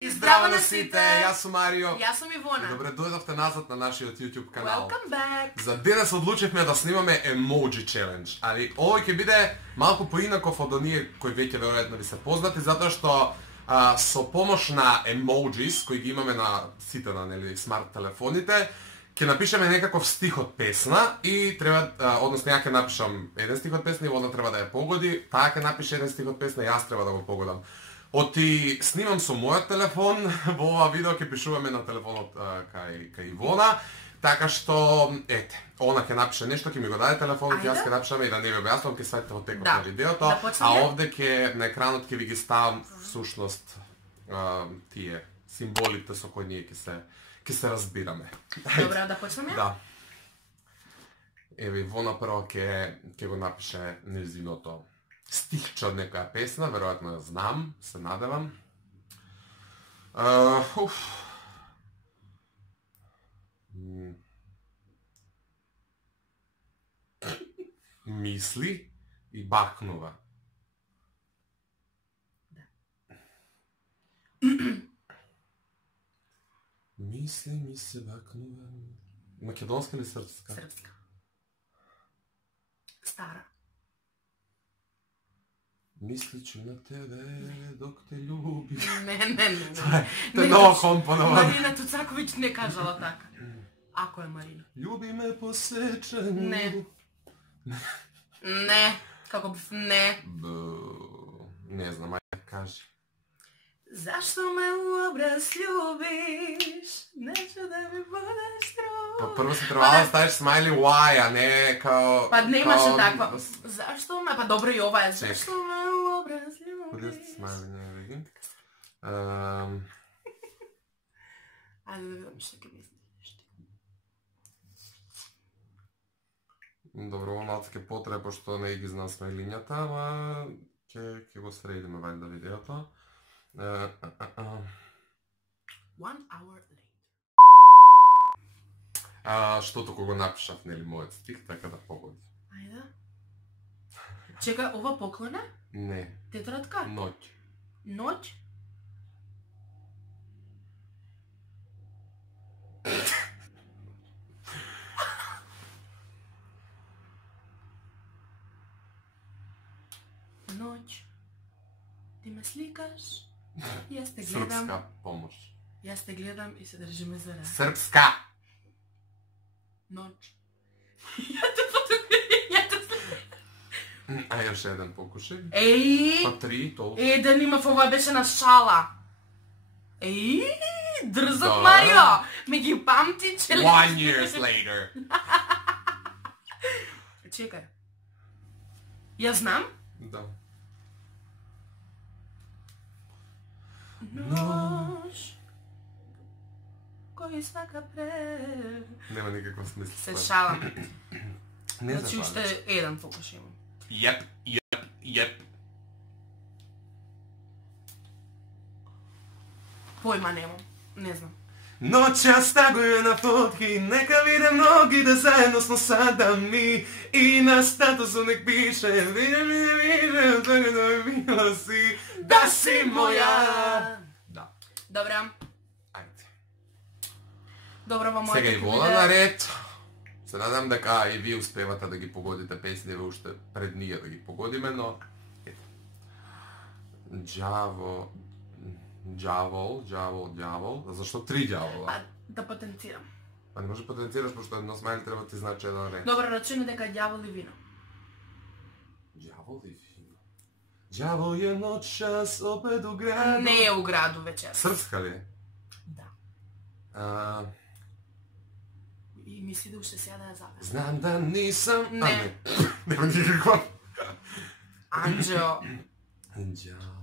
И здраво на сите! Јас сум Марио. Јас сум Ивона. Добре дојдовте назад на нашиот YouTube канал. Welcome back! За денес одлучивме да снимаме Emoji Challenge, али овој ќе биде малку поинаков од оние кои веќе веројатно ви се познати, затоа што со помош на emojis кои ги имаме на сите на смарт телефоните, ќе напишеме некаков стих од песна и треба, односно ја ќе напишам еден стих од песна и Ивона треба да ја погоди, таа ќе напише еден стих од песна и јас треба да го погодам. Оти снимам со мојот телефон, во ова видео ќе пишуваме на телефонот кај Ивона, така што, ете, она ќе напише нешто, ќе ми го даде телефонот, јас ќе напишам и да не ви објаснувам, ќе сватите во текот на видеото, а овде ќе на екранот ќе ви ги ставам всушност тие символите со кои ние ќе се разбираме. Добра, да почнеме? Да. Еве, Ивона прво ќе го напише незиното стихче од некоја песна, веројатно ја знам, се надевам. Мисли и бакнува. Мисли, бакнува. Македонска или српска? Српска. Стара. Мисличу на тебе док те љуби. Не. Тоа е ново компоновано. Марина Туцаковиќ не кажала така. Ако е Марина. Љуби ме посечено. Не. Како бив не. Не знам, ајде кажи. Зашто ме у образ љубиш? Нечу да ми будеш друг. Па прво си требало да ставиш смајли why, а не као... Па немаше таква. Зашто ме? Па добро и ова е. Зашто ме у образ љубиш? Куде сте смајли, не видим. Ајде да видам што ќе мислиш. Добро, малце ќе потреба, пошто не ги знам смајлињата, ама ќе го средиме вајда видеото. 1 hour later. Што току го напишав, нели, мојот стих, така да погоди. Ајде. Чекај, ова поклона? Не. Тетрадка? Ноќ. Ноќ? Ноќ. Ти ме сликаш? Јас те гледам. Српска помош. Јас те гледам и се држиме за рака. Српска! Ноќ. А још еден покушај. Еј! Па 3, толку. Еден имав, ова беше на шала. Еј! Дрзот Да. Марио! Ме ги памти, че... 1 years later. Чекај. Ја знам? Да. Ноќ кој сака пре... Нема никаква смисла. Се шалам. Не Значи знам. уште еден покуш имам. Јеп. Појма немам. Не знам. Ноќа стагује на фотки, нека виде многи да заедно смо сада ми. И на статусу нек пише, виде, така да ми било си, да си моја. Да. Добра. Ајде. Добра во мојата Сега и Ивона наред. Се надам дека и вие успевате да ги погодите песните уште пред ние да ги погодиме, но ето. Ѓавол. Зашто 3 ѓавола? А, да потенцирам. Па не може потенцираш, пошто едно смајли треба ти значи еден реч. Добра, рачуна дека ѓавол и вино. Ѓавол и вино. Ѓавол е ночас опет у граду. Не е у граду вечер. Српска ли? Да. И мисли да уште сега да ја запес. Знам да нисам... Не. Нема никаква. Анджео. Ѓавол.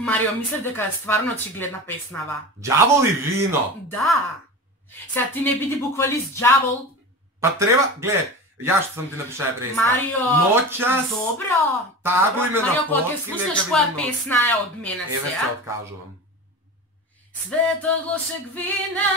Марио, мислев дека е стварно очигледна песнава. Ѓавол и вино. Да. Сега ти не биди буквалист ѓавол. Па треба, гледај, јас што сам ти напишаја преска. Марио. Ночас. Добро. Таа го име на Марио, кога фотки, ќе слушаш нека која види песна е од мене Еве се сега. откажувам. Свет од лошег вина,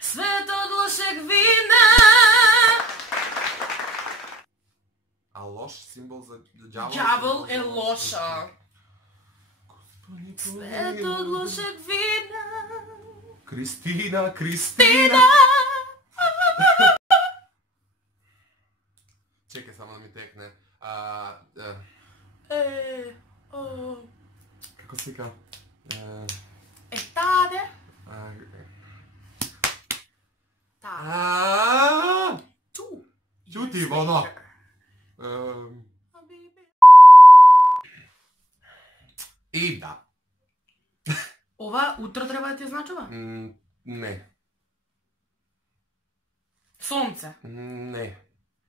свет од лошег вина. А лош символ за ѓавол? Ѓавол е лоша. Свет од лошeg вина. Кристина, Кристина. Чекай само да ми текне. Како се вика? Таде. Чути, воно. И да. Ова утро треба да ти значува? Не. Сонце. Не.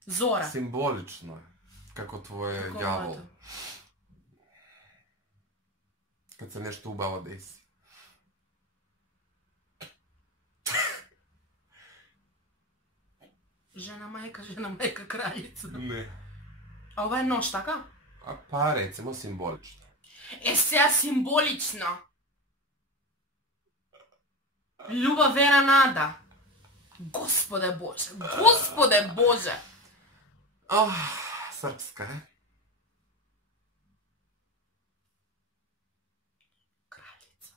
Зора. Символично е. Како твое ѓавол. Кад се нешто убаво деси. Жена мајка, краљица. Не. А ова е нож, така? Па рецимо символично. Сега символично. Љубов, вера, нада. Господе Боже, Господе Боже. Српска е. Краљица.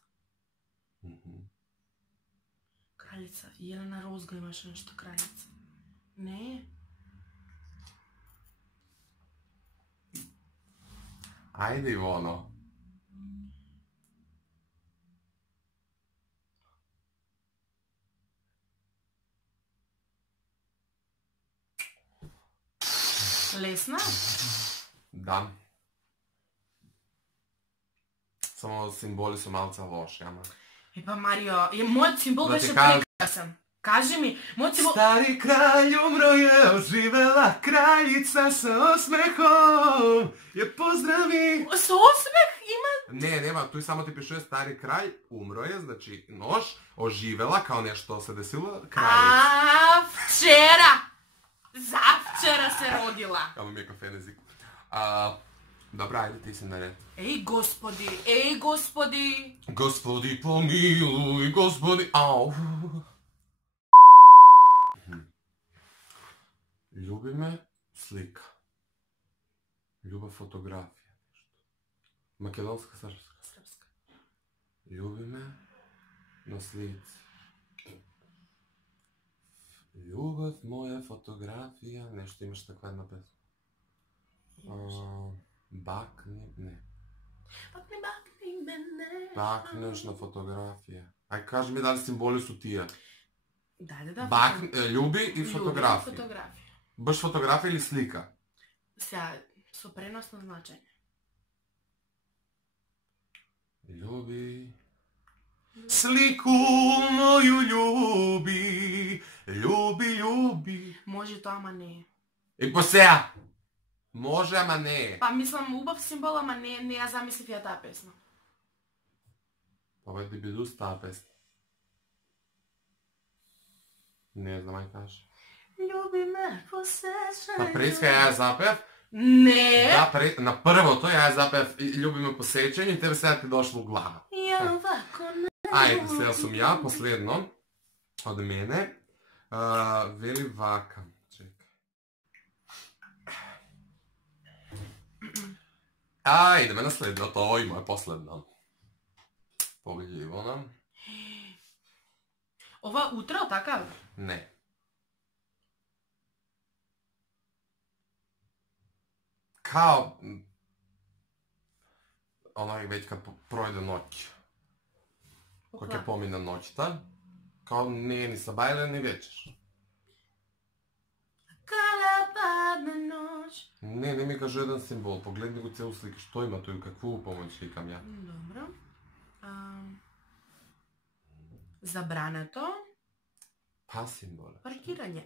Краљица. Елена Розга имаше нешто краљица. Не. Ајде, Ивоно. Лесна? Да. Само символи се малца лоши, ама... Епа, Марио, мојот символ Да ти беше кажам. прекрасен. Кажи ми, мојот символ... Стари краљ умро е, оживела краљица со осмехом. Ја поздрави. Со осмех има... Не, нема, тој само ти пишува стари краљ умро е, значи нож, оживела, као нешто се десило, краљица. Вчера! Завчера се родила. Ама ми е кафен език. Добра, ајде ти си наред. Еј, господи, еј, господи. Господи, помилуј, господи, ау. Љуби ме слика. Љубов фотографија. Македонска, српска. Српска. Љуби ме на слици. Љубов моја фотографија. Нешто имаш таква една песма. Бакни, не. Бакни мене. Бакнеш на фотографија. Ај кажи ми дали символи су тие. Да. Љуби и фотографија. Фотографија. Баш фотографија или слика? Сега, со преносно значење. Љуби. Слику моју љуби. Љуби. Може тоа, ама не е. И по сеа. Може, ама не е. Па мислам убав символ, ама не ја замислив ја таа песна. Ова е Дебидус таа песна. Не знам, ај кажи. Љуби ме, посеќај. Па преска ја запев. Не. Да, на првото ја запев Љуби ме посеќање и тебе сега ти дошло у глава. Ја вако не. Ајде, сега сум ја, последно, од мене, вели вака, чекај. Идеме на следното, ој мој последно. Победи Ивона. Ова утро, така? Не. Као, онај веќе кад пројде ноќ. Кога ќе помине ноќта, као не е ни сабајле, ни вечер. Када падне ноќ. Не ми кажи еден символ, погледни го целу слика, што има тој, какву помоќ викам ја. Добро. Забрането. Па символ. Паркирање.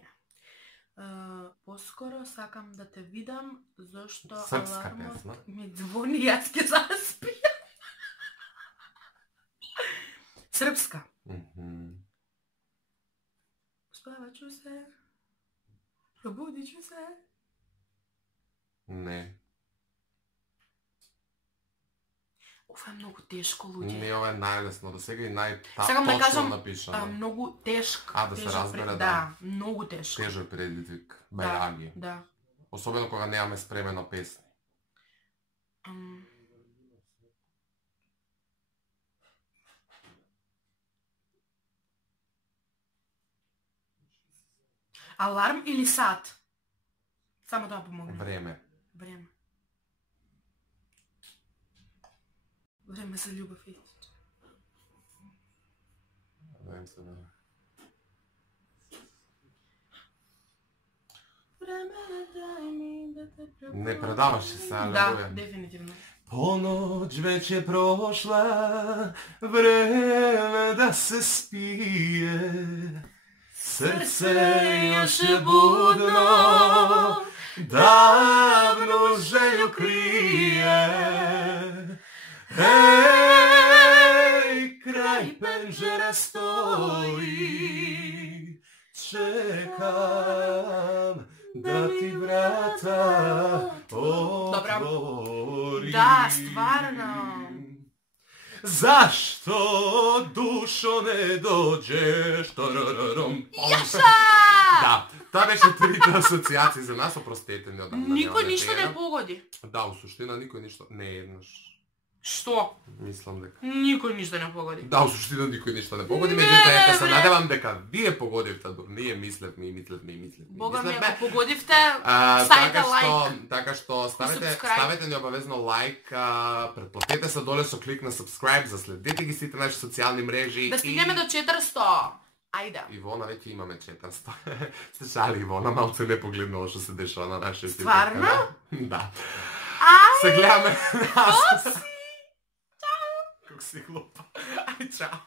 Поскоро сакам да те видам, зашто Српска алармот песна. ми звони, јас ќе заспијам. Српска. Спавачу се. Пробудичу се. Не. Ова е многу тешко, луѓе. Не, ова е најлесно, да сега и Сакам да најточно кажам, напишано. многу тешко. Да се разбере, да. Да, многу тешко. Тежок предизвик, бајаги. Да. Особено кога немаме спремено песни. Аларм или сат? Само да помогне. Време. Време. Време за љубов и Не предаваш се, але Да, дефинитивно. Поноć već je prošla, vreme da se spije, srce još je budno, davno želju krije. Hej, kraj penžera stoji, čekam da ti vrata otvori. Da, stvarno. Zašto, dušo, ne dođeš? Jaša! Da, ta беше трите асоцијации за нас, опростете ми одамна. Никој ништо не погоди. Да, у суштина никој ништо, не еднаш. Што? Мислам дека. Никој ништо не погоди. Да, у суштина никој ништо не погоди, меѓутоа дека се надевам дека вие погодивте, ние мислевме. Бога ми, ако погодивте, ставите лайк. Така што ставете ни обавезно лайк, претплатете се доле со клик на subscribe, заследете ги сите наши социјални мрежи. Да стигнеме до 400. Ајде. Ивона, веќе имаме 400. Се шали Ивона, малце не погледнала што се дешава на нашиот YouTube Стварно? канал. Да. Ај! Се гледаме. Чао! Како си глупа. Ај, чао.